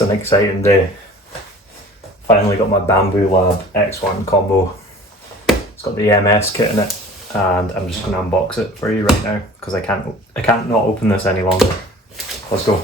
It's an exciting day. Finally got my Bambu Lab X1 combo. It's got the EMS kit in it, and I'm just going to unbox it for you right now because I can't not open this any longer. Let's go.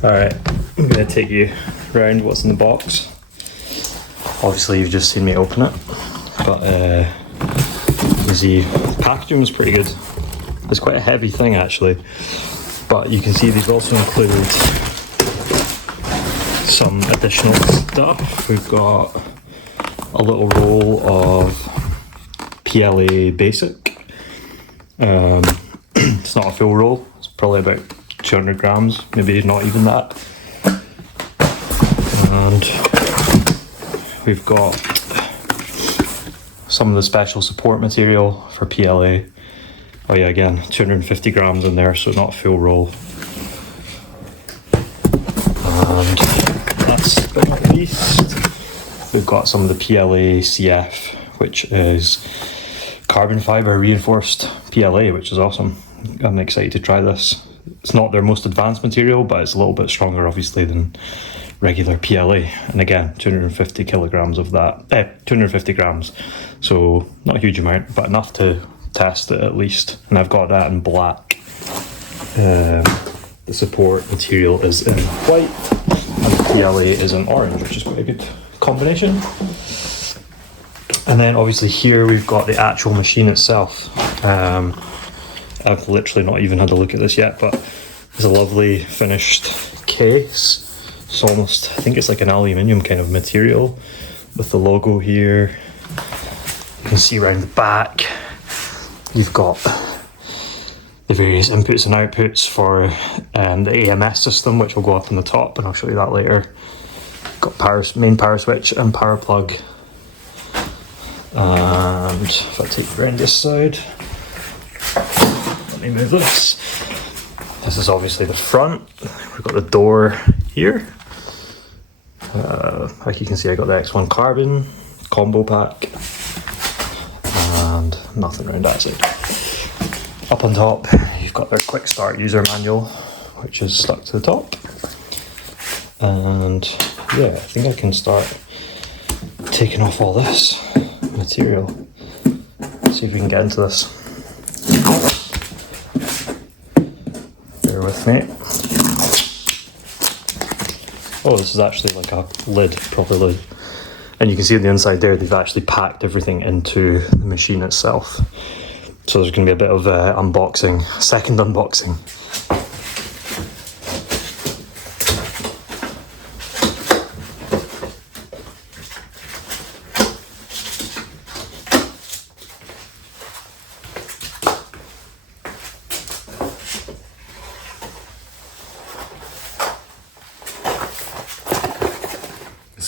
Alright, I'm going to take you around what's in the box. Obviously you've just seen me open it, but the packaging was pretty good. It's quite a heavy thing actually, but you can see they've also included some additional stuff. We've got a little roll of PLA Basic. It's not a full roll, it's probably about 200 grams, maybe not even that. And we've got some of the special support material for PLA. Oh yeah, again, 250 grams in there, so not a full roll. And last but not least, we've got some of the PLA CF, which is carbon fibre reinforced PLA, which is awesome. I'm excited to try this. It's not their most advanced material, but it's a little bit stronger obviously than regular PLA. And again, 250 kilograms of that, 250 grams. So not a huge amount, but enough to test it at least. And I've got that in black. The support material is in white and the PLA is in orange, which is quite a good combination. And then obviously here we've got the actual machine itself. I've literally not even had a look at this yet, but it's a lovely finished case. It's almost, I think it's like an aluminium kind of material with the logo here. You can see around the back, you've got the various inputs and outputs for the AMS system, which will go up on the top, and I'll show you that later. Got main power switch and power plug. And if I take it around this side, let me move this. This is obviously the front. We've got the door here. Like you can see, I got the X1 carbon combo pack and nothing around that side. Up on top, you've got their quick start user manual, which is stuck to the top. And yeah, I think I can start taking off all this material. See if we can get into this. Bear with me. Oh, this is actually like a lid, proper lid. And you can see on the inside there, they've actually packed everything into the machine itself. So there's going to be a bit of unboxing, second unboxing.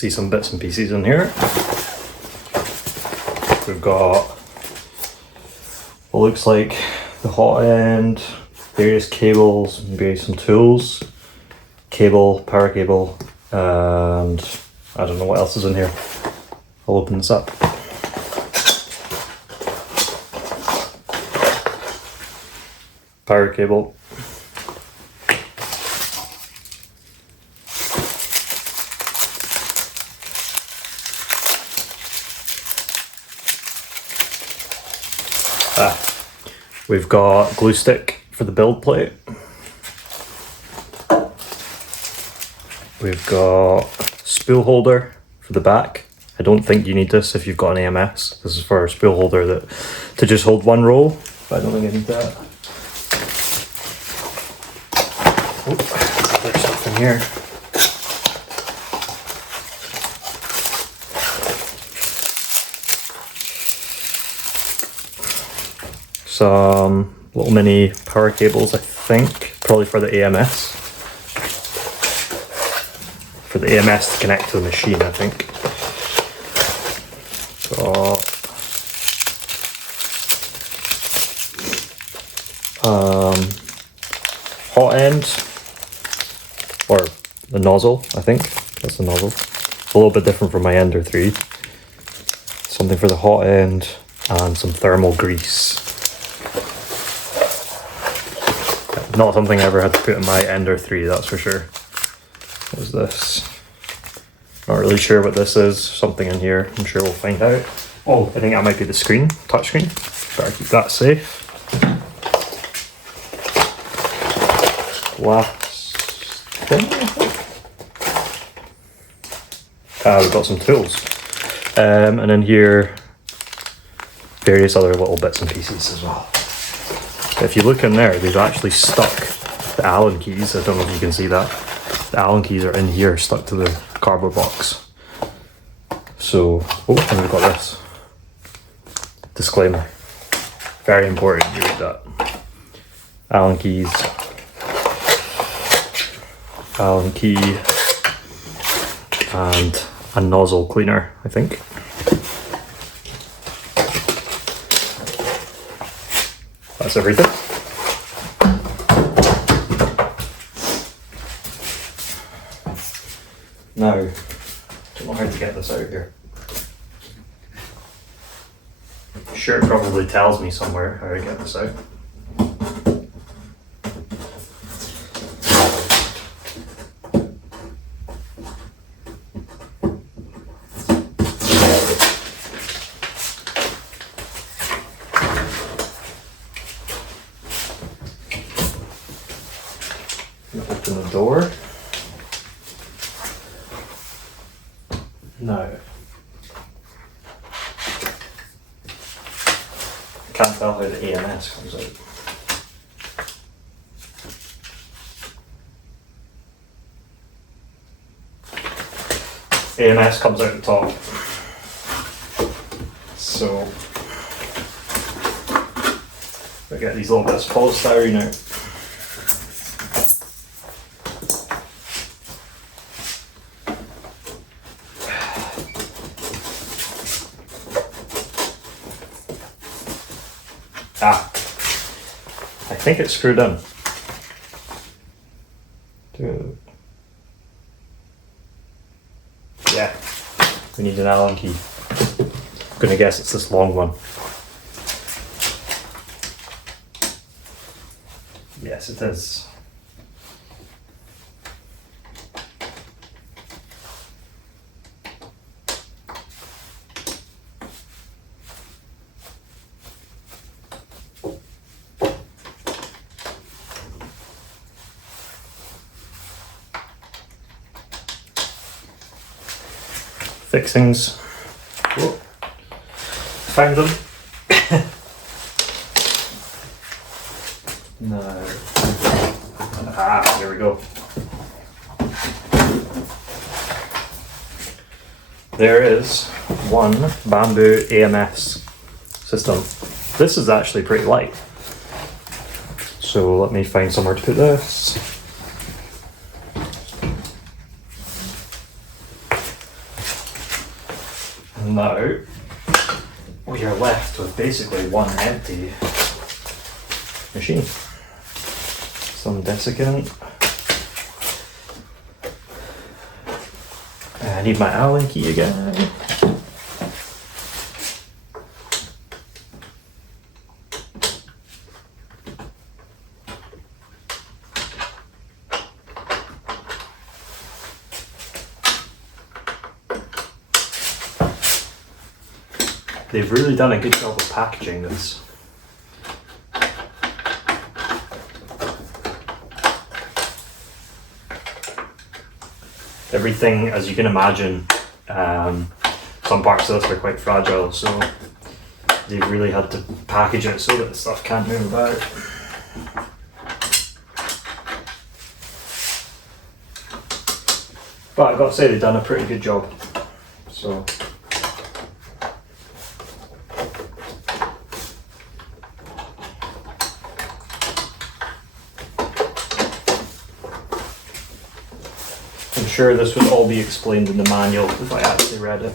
see some bits and pieces in here. We've got what looks like the hot end, various cables, maybe some tools, cable, power cable, and I don't know what else is in here. I'll open this up. Power cable. We've got glue stick for the build plate. We've got spool holder for the back. I don't think you need this if you've got an AMS. This is for a spool holder to just hold one roll, but I don't think I need that. Oh, there's something here. Some little mini power cables, I think, probably for the AMS. For the AMS to connect to the machine, I think. Got hot end, or the nozzle, I think. That's the nozzle. A little bit different from my Ender 3. Something for the hot end, and some thermal grease. Not something I ever had to put in my Ender 3, that's for sure. What is this? Not really sure what this is. Something in here. I'm sure we'll find out. Oh, I think that might be the screen, touch screen. Better keep that safe. Glass thing, I think. We've got some tools. And in here, various other little bits and pieces as well. If you look in there, they've actually stuck the Allen keys. I don't know if you can see that. The Allen keys are in here, stuck to the cardboard box. So, oh, and we've got this. Disclaimer. Very important you read that. Allen keys. Allen key. And a nozzle cleaner, I think. That's everything. Now, don't know how to get this out here. Sure, it probably tells me somewhere how to get this out. Open the door. No. Can't tell how the AMS comes out. AMS comes out the top. So I get these little bits of polystyrene out. I think it's screwed in. Dude. Yeah, we need an Allen key. I'm gonna guess it's this long one. Yes, it is. Fixings. Whoa. Found them. No. Here we go. There is one Bambu AMS system. This is actually pretty light. So let me find somewhere to put this. And now we are left with basically one empty machine. Some desiccant. I need my Allen key again. They've really done a good job of packaging this. Everything, as you can imagine, some parts of this are quite fragile, so they've really had to package it so that the stuff can't move about. But I've got to say they've done a pretty good job. So I'm sure this would all be explained in the manual if I actually read it.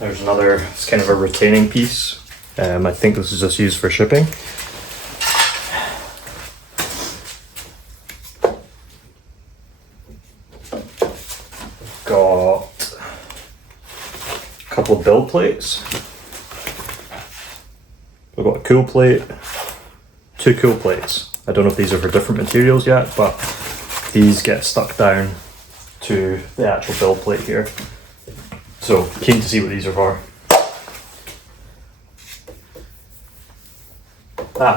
There's another, it's kind of a retaining piece. I think this is just used for shipping. Got a couple of build plates. We've got a cool plate, two cool plates. I don't know if these are for different materials yet, but these get stuck down to the actual build plate here. So keen to see what these are for.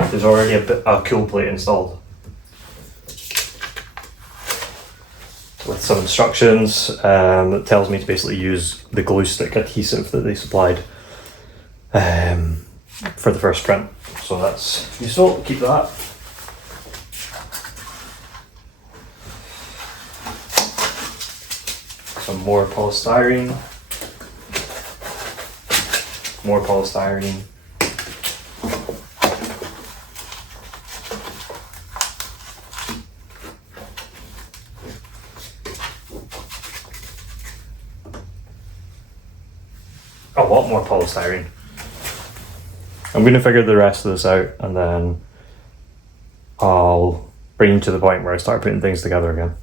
There's already a cool plate installed with some instructions that tells me to basically use the glue stick adhesive that they supplied for the first print. So that's useful, keep that. Some more polystyrene. More polystyrene. A lot more polystyrene. I'm going to figure the rest of this out and then I'll bring you to the point where I start putting things together again.